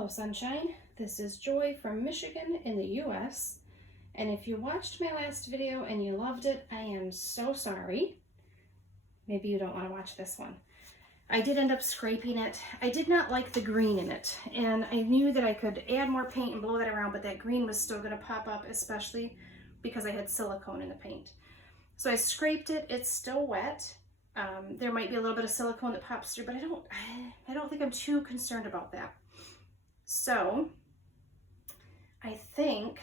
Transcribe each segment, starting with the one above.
Hello sunshine, this is Joy from Michigan in the US, and if you watched my last video and you loved it, I am so sorry. Maybe you don't want to watch this one. I did end up scraping it. I did not like the green in it, and I knew that I could add more paint and blow that around, but that green was still going to pop up, especially because I had silicone in the paint. So I scraped it. It's still wet. There might be a little bit of silicone that pops through, but I don't think I'm too concerned about that. So I think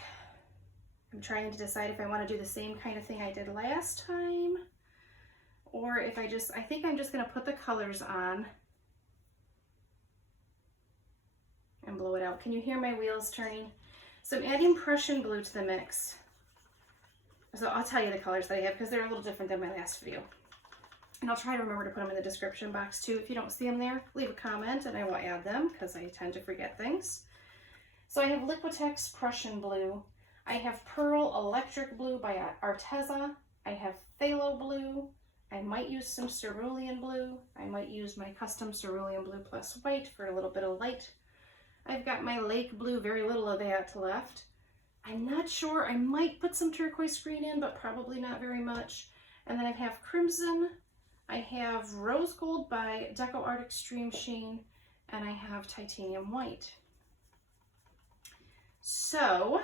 I'm trying to decide if I want to do the same kind of thing I did last time, or if I think I'm just going to put the colors on and blow it out. Can you hear my wheels turning? So I'm adding Prussian blue to the mix. So I'll tell you the colors that I have because they're a little different than my last video. And I'll try to remember to put them in the description box too. If you don't see them there, leave a comment and I will add them because I tend to forget things. So I have Liquitex Prussian Blue. I have Pearl Electric Blue by Arteza. I have Phthalo Blue. I might use some Cerulean Blue. I might use my custom Cerulean Blue plus white for a little bit of light. I've got my Lake Blue, very little of that left. I'm not sure, I might put some turquoise green in, but probably not very much. And then I have Crimson. I have Rose Gold by Deco Art Extreme Sheen, and I have Titanium White. So,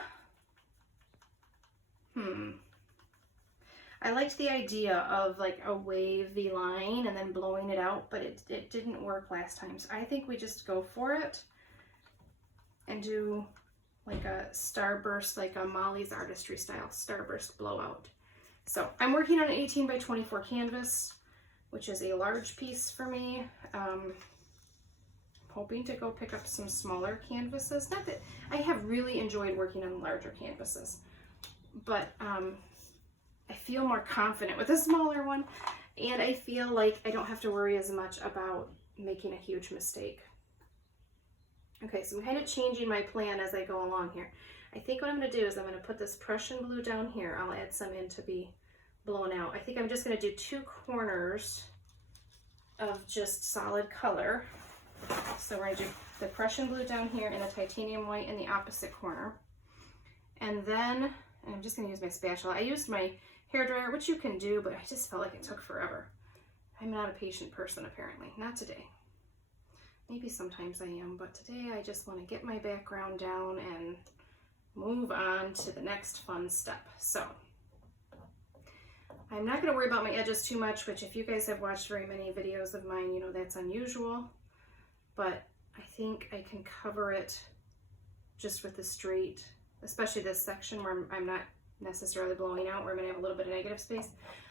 I liked the idea of like a wavy line and then blowing it out, but it didn't work last time. So I think we just go for it and do like a starburst, like a Molly's Artistry style starburst blowout. So I'm working on an 18 by 24 canvas, which is a large piece for me. Hoping to go pick up some smaller canvases. Not that I have really enjoyed working on larger canvases, but I feel more confident with a smaller one, and I feel like I don't have to worry as much about making a huge mistake. Okay, so I'm kind of changing my plan as I go along here. I think what I'm going to do is I'm going to put this Prussian blue down here. I'll add some in to be blown out. I think I'm just going to do two corners of just solid color. So we're going to do the Prussian blue down here and the titanium white in the opposite corner. And then I'm just going to use my spatula. I used my hairdryer, which you can do, but I just felt like it took forever. I'm not a patient person apparently. Not today. Maybe sometimes I am, but today I just want to get my background down and move on to the next fun step. So I'm not going to worry about my edges too much, which if you guys have watched very many videos of mine, you know that's unusual. But I think I can cover it just with the straight, especially this section where I'm not necessarily blowing out, where I'm going to have a little bit of negative space.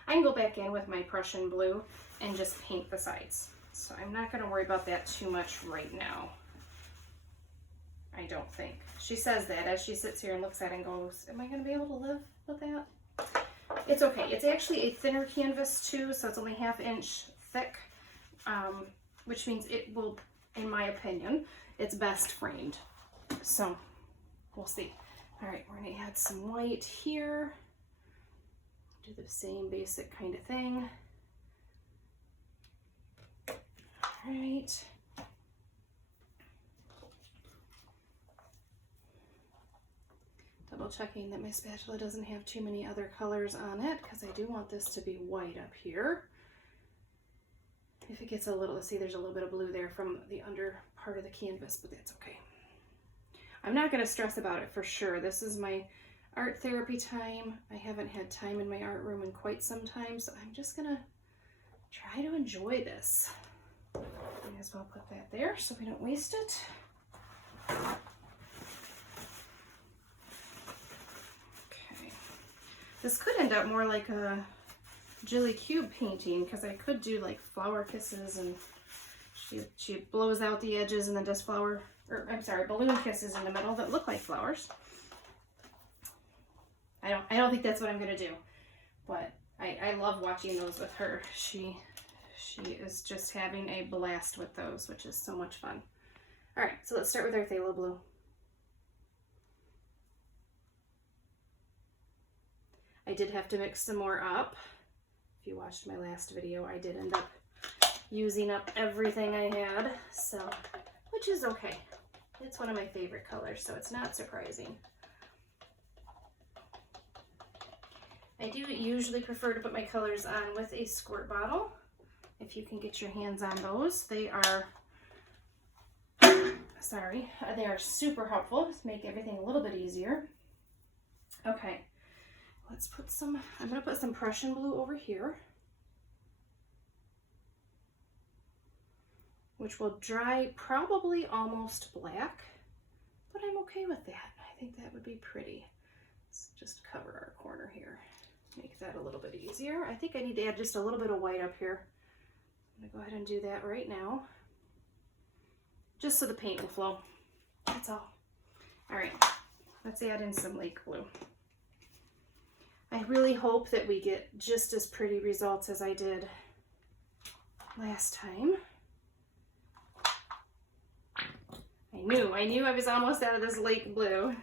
I can go back in with my Prussian blue and just paint the sides. So I'm not going to worry about that too much right now. I don't think. She says that as she sits here and looks at it and goes, am I going to be able to live with that? It's okay. It's actually a thinner canvas too, so it's only 1/2 inch thick, which means it will, in my opinion, it's best framed. So we'll see. All right, we're going to add some white here. Do the same basic kind of thing. All right. Double checking that my spatula doesn't have too many other colors on it, because I do want this to be white up here. If it gets a little, see there's a little bit of blue there from the under part of the canvas, but that's okay. I'm not going to stress about it for sure. This is my art therapy time. I haven't had time in my art room in quite some time, so I'm just going to try to enjoy this. Might as well put that there so we don't waste it. Okay. This could end up more like a Jilly Cube painting, because I could do like flower kisses, and she blows out the edges and then does balloon kisses in the middle that look like flowers. I don't think that's what I'm gonna do, but I love watching those with her. She is just having a blast with those, which is so much fun. All right, so let's start with our phthalo blue. I did have to mix some more up. If you watched my last video, I did end up using up everything I had, so, which is okay. It's one of my favorite colors, so it's not surprising. I do usually prefer to put my colors on with a squirt bottle. If you can get your hands on those, they are, they are super helpful to make everything a little bit easier. Okay, let's put some, I'm gonna put some Prussian blue over here, which will dry probably almost black, but I'm okay with that. I think that would be pretty. Let's just cover our corner here. Make that a little bit easier. I think I need to add just a little bit of white up here. I'm gonna go ahead and do that right now, just so the paint will flow. That's all. All right, let's add in some lake blue. I really hope that we get just as pretty results as I did last time. I knew I was almost out of this lake blue.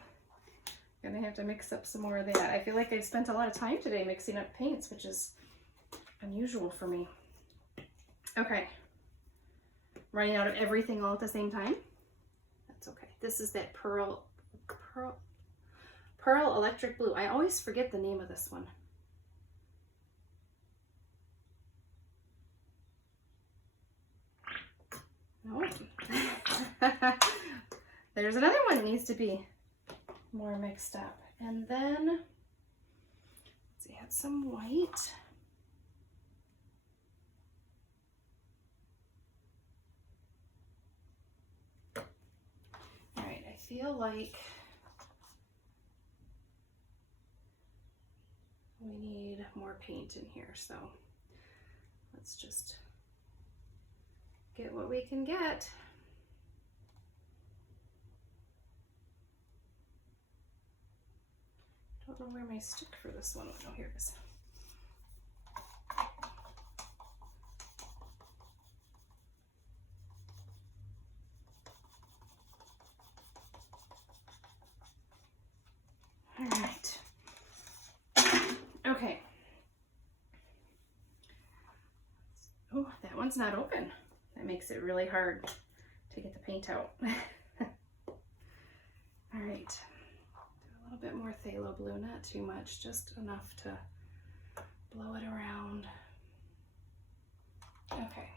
Gonna have to mix up some more of that. I feel like I've spent a lot of time today mixing up paints, which is unusual for me. Okay, running out of everything all at the same time. That's okay. This is that Pearl Electric Blue. I always forget the name of this one. No. There's another one that needs to be more mixed up. And then let's add some white. All right, I feel like we need more paint in here, so let's just get what we can get. Don't know where my stick for this one went. Oh, here it is. All right. Okay. Oh, that one's not open. That makes it really hard to get the paint out. All right. A little bit more phthalo blue, not too much, just enough to blow it around. Okay.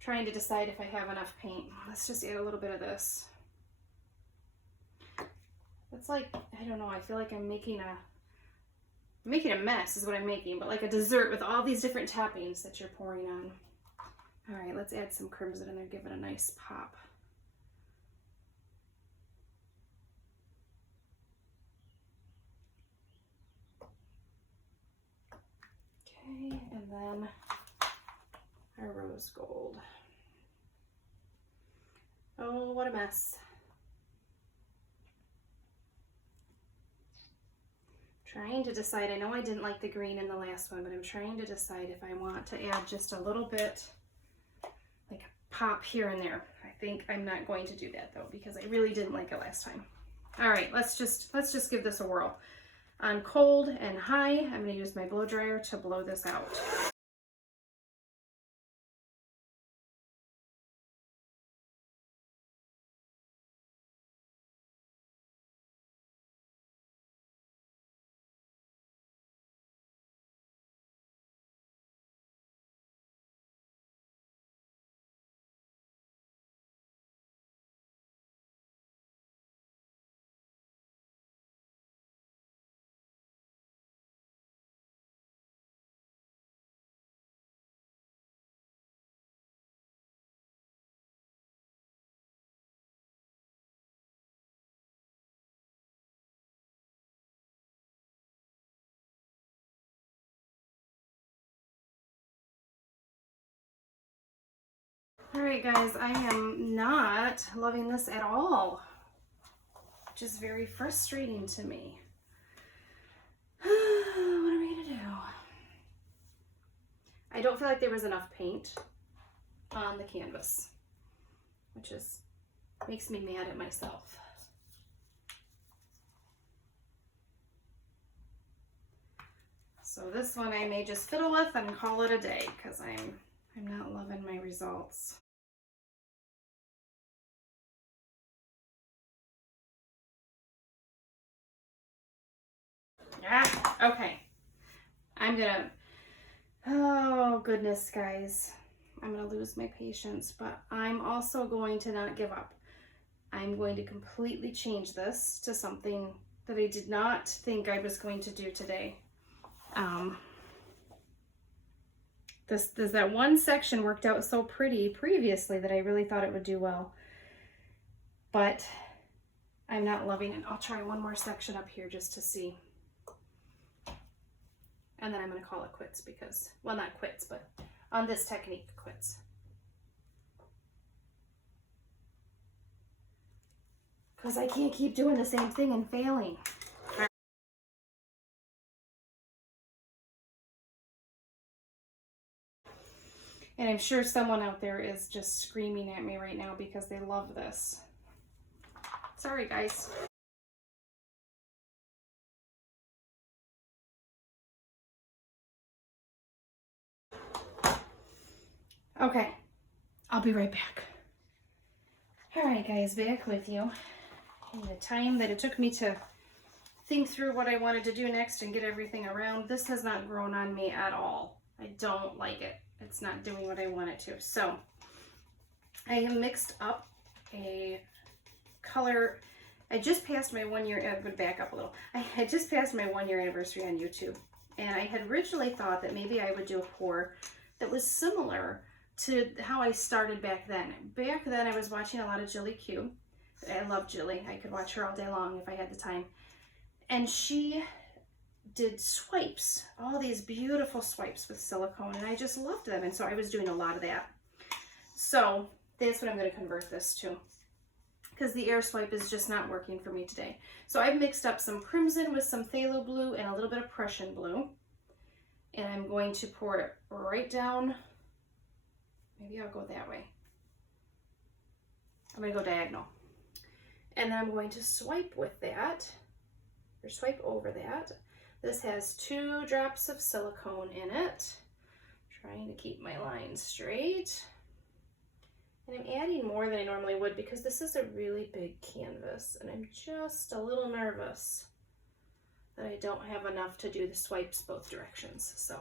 Trying to decide if I have enough paint. Let's just add a little bit of this. It's like, I don't know, I feel like I'm making a mess is what I'm making, but like a dessert with all these different toppings that you're pouring on. All right, let's add some crimson in there, give it a nice pop. Okay, and then our rose gold. Oh, what a mess. Trying to decide, I know I didn't like the green in the last one, but I'm trying to decide if I want to add just a little bit, like a pop here and there. I think I'm not going to do that though, because I really didn't like it last time. All right, let's just give this a whirl. On cold and high, I'm gonna use my blow dryer to blow this out. All right, guys, I am not loving this at all, which is very frustrating to me. What are we gonna do? I don't feel like there was enough paint on the canvas, which makes me mad at myself. So this one I may just fiddle with and call it a day because I'm not loving my results. Okay. I'm gonna, oh goodness, guys. I'm gonna lose my patience, but I'm also going to not give up. I'm going to completely change this to something that I did not think I was going to do today. That one section worked out so pretty previously that I really thought it would do well, but I'm not loving it. I'll try one more section up here just to see. And then I'm going to call it quits because, well, not quits, but on this technique, quits. Because I can't keep doing the same thing and failing. And I'm sure someone out there is just screaming at me right now because they love this. Sorry, guys. Okay, I'll be right back. All right, guys, back with you. In the time that it took me to think through what I wanted to do next and get everything around, this has not grown on me at all. I don't like it. It's not doing what I want it to. So I have mixed up a color. I just passed my 1 year, I would back up a little. I had just passed my 1 year anniversary on YouTube. And I had originally thought that maybe I would do a pour that was similar to how I started back then. Back then I was watching a lot of Jilly Q. I love Jilly. I could watch her all day long if I had the time. And she did swipes, all these beautiful swipes with silicone, and I just loved them. And so I was doing a lot of that. So that's what I'm going to convert this to, because the air swipe is just not working for me today. So I've mixed up some crimson with some phthalo blue and a little bit of Prussian blue. And I'm going to pour it right down. Maybe I'll go that way. I'm going to go diagonal. And then I'm going to swipe with that, or swipe over that. This has 2 drops of silicone in it. Trying to keep my line straight. And I'm adding more than I normally would because this is a really big canvas and I'm just a little nervous that I don't have enough to do the swipes both directions. So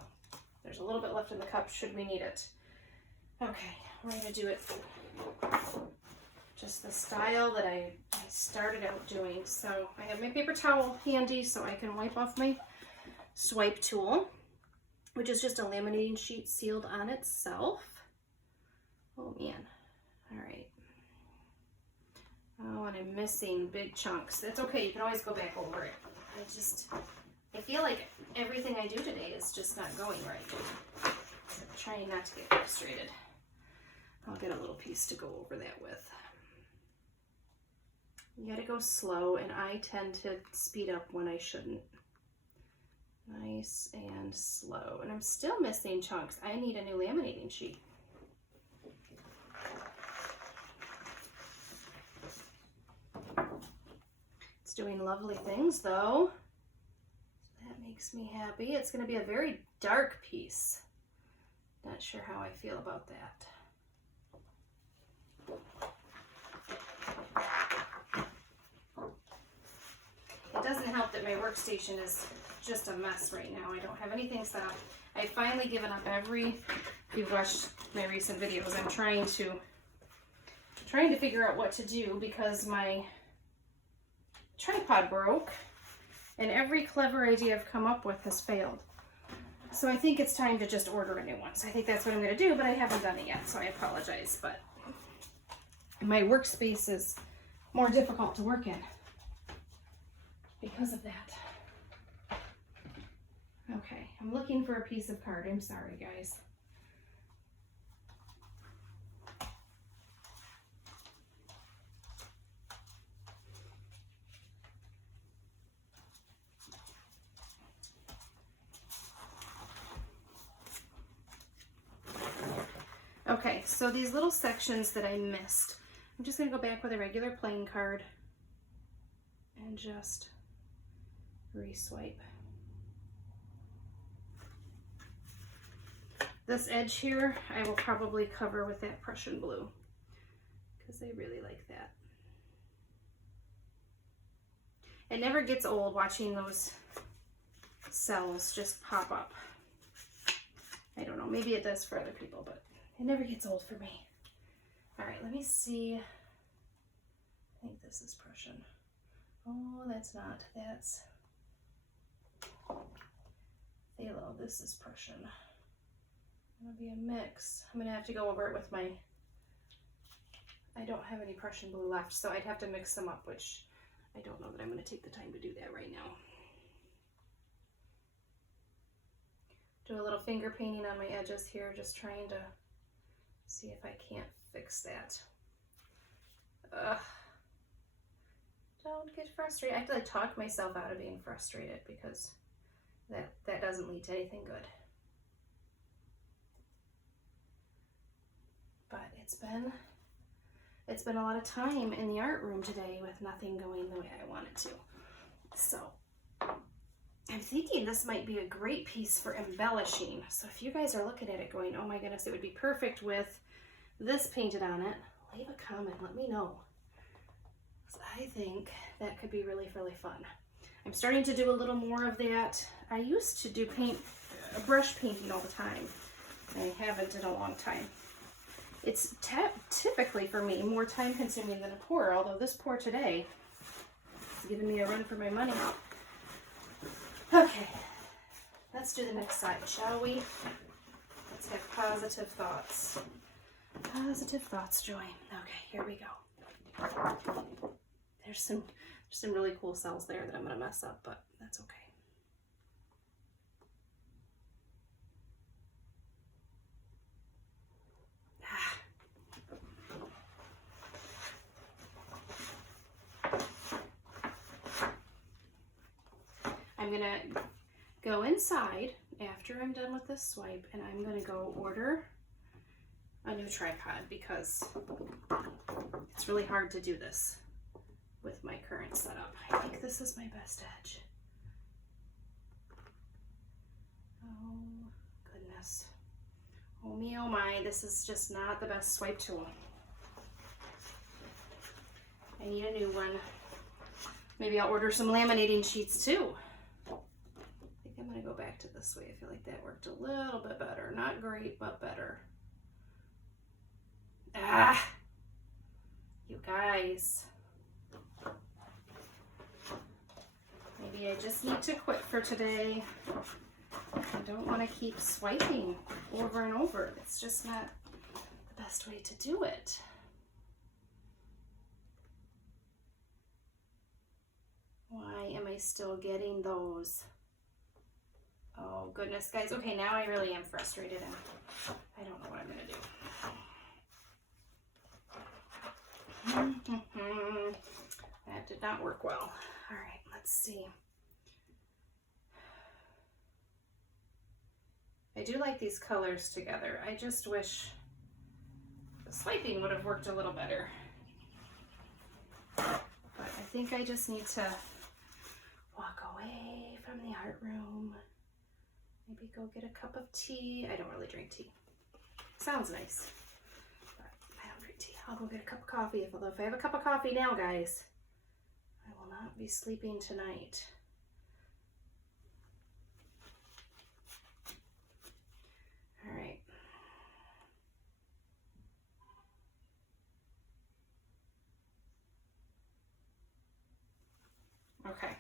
there's a little bit left in the cup should we need it. Okay, we're going to do it just the style that I started out doing. So I have my paper towel handy so I can wipe off my swipe tool, which is just a laminating sheet sealed on itself. Oh man. All right. Oh, and I'm missing big chunks. That's okay. You can always go back over it. I feel like everything I do today is just not going right. So I'm trying not to get frustrated. I'll get a little piece to go over that with. You gotta go slow, and I tend to speed up when I shouldn't. Nice and slow. And I'm still missing chunks. I need a new laminating sheet. It's doing lovely things though. That makes me happy. It's going to be a very dark piece. Not sure how I feel about that. It doesn't help that my workstation is just a mess right now. I don't have anything set up. I've finally given up if you've watched my recent videos, I'm trying to figure out what to do because my tripod broke and every clever idea I've come up with has failed. So I think it's time to just order a new one. So I think that's what I'm going to do, but I haven't done it yet, so I apologize. But my workspace is more difficult to work in because of that. Okay, I'm looking for a piece of card. I'm sorry, guys. Okay, so these little sections that I missed, I'm just going to go back with a regular plain card and just re-swipe. This edge here, I will probably cover with that Prussian blue because I really like that. It never gets old watching those cells just pop up. I don't know, maybe it does for other people, but it never gets old for me. All right, let me see. I think this is Prussian. Oh, that's not. That's phthalo. This is Prussian. It'll be a mix. I'm gonna have to go over it with my, I don't have any Prussian blue left, so I'd have to mix them up, which I don't know that I'm gonna take the time to do that right now. Do a little finger painting on my edges here, just trying to see if I can't fix that. Ugh. Don't get frustrated. I have to like talk myself out of being frustrated because that doesn't lead to anything good. But it's been a lot of time in the art room today with nothing going the way I wanted to. So I'm thinking this might be a great piece for embellishing. So if you guys are looking at it going, oh my goodness, it would be perfect with this painted on it, leave a comment, let me know. So I think that could be really, really fun. I'm starting to do a little more of that. I used to do brush painting all the time. I haven't in a long time. It's typically for me more time consuming than a pour, although this pour today is giving me a run for my money. Okay, let's do the next side, shall we? Let's have positive thoughts. Positive thoughts, Joy. Okay, here we go. There's some really cool cells there that I'm gonna mess up, but that's okay. I'm gonna go inside after I'm done with this swipe, and I'm gonna go order a new tripod because it's really hard to do this with my current setup. I think this is my best edge. Oh goodness. Oh me, oh my, this is just not the best swipe tool. I need a new one. Maybe I'll order some laminating sheets too. I think I'm gonna go back to this way. I feel like that worked a little bit better. Not great, but better. Ah, you guys. Maybe I just need to quit for today. I don't want to keep swiping over and over. It's just not the best way to do it. Why am I still getting those? Oh goodness, guys. Okay, now I really am frustrated and I don't know what I'm gonna do. That did not work well. All right, let's see. I do like these colors together. I just wish the swiping would have worked a little better. But I think I just need to walk away from the art room. Maybe go get a cup of tea. I don't really drink tea. Sounds nice, but I don't drink tea. I'll go get a cup of coffee. Although if I have a cup of coffee now, guys, I will not be sleeping tonight. All right. Okay.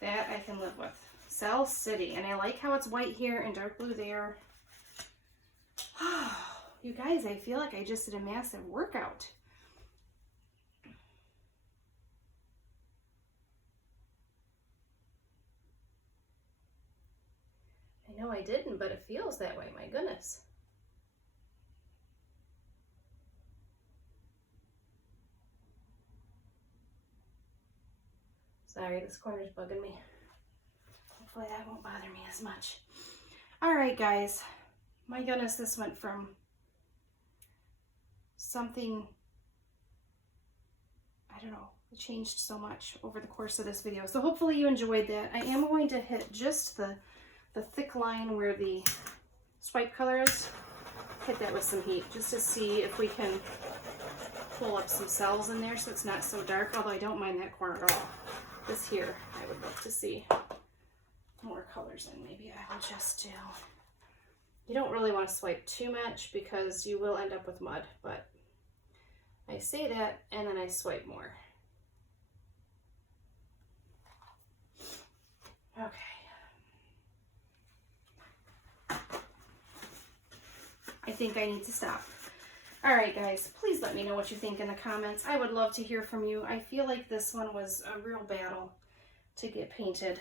That I can live with. Cell City. And I like how it's white here and dark blue there. You guys, I feel like I just did a massive workout. I know I didn't, but it feels that way. My goodness. Sorry, this corner's bugging me. Hopefully that won't bother me as much. All right, guys. My goodness, this went from something, I don't know, it changed so much over the course of this video. So hopefully you enjoyed that. I am going to hit just the thick line where the swipe color is. Hit that with some heat just to see if we can pull up some cells in there so it's not so dark, although I don't mind that corner at all. This here, I would love to see more colors in. Maybe I will just do, you don't really want to swipe too much because you will end up with mud, but I say that and then I swipe more. Okay. I think I need to stop. All right, guys, please let me know what you think in the comments. I would love to hear from you. I feel like this one was a real battle to get painted.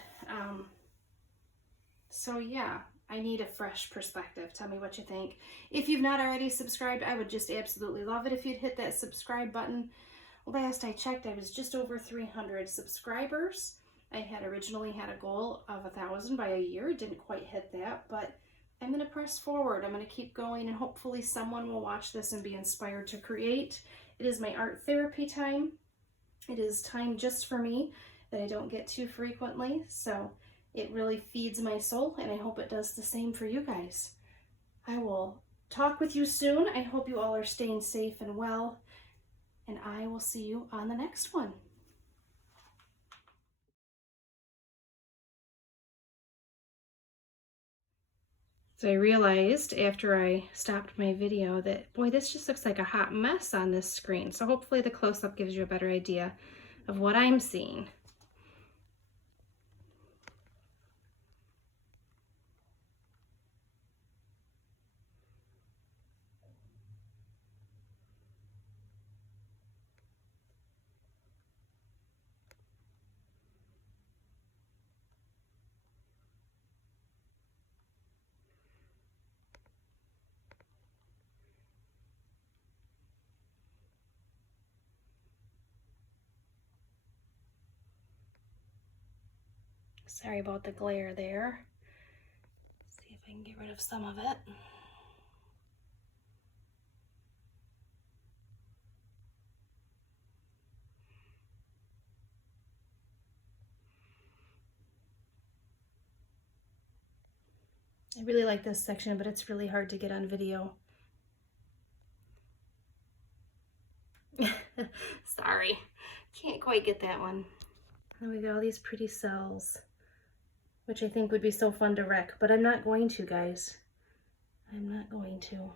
So yeah, I need a fresh perspective. Tell me what you think. If you've not already subscribed, I would just absolutely love it if you'd hit that subscribe button. Last I checked, I was just over 300 subscribers. I had originally had a goal of 1,000 by a year. Didn't quite hit that, but I'm going to press forward. I'm going to keep going, and hopefully someone will watch this and be inspired to create. It is my art therapy time. It is time just for me that I don't get too frequently, so it really feeds my soul, and I hope it does the same for you guys. I will talk with you soon. I hope you all are staying safe and well, and I will see you on the next one. So I realized after I stopped my video that, boy, this just looks like a hot mess on this screen. So hopefully the close-up gives you a better idea of what I'm seeing. Sorry about the glare there. Let's see if I can get rid of some of it. I really like this section, but it's really hard to get on video. Sorry, can't quite get that one. And we got all these pretty cells, which I think would be so fun to wreck, but I'm not going to, guys. I'm not going to.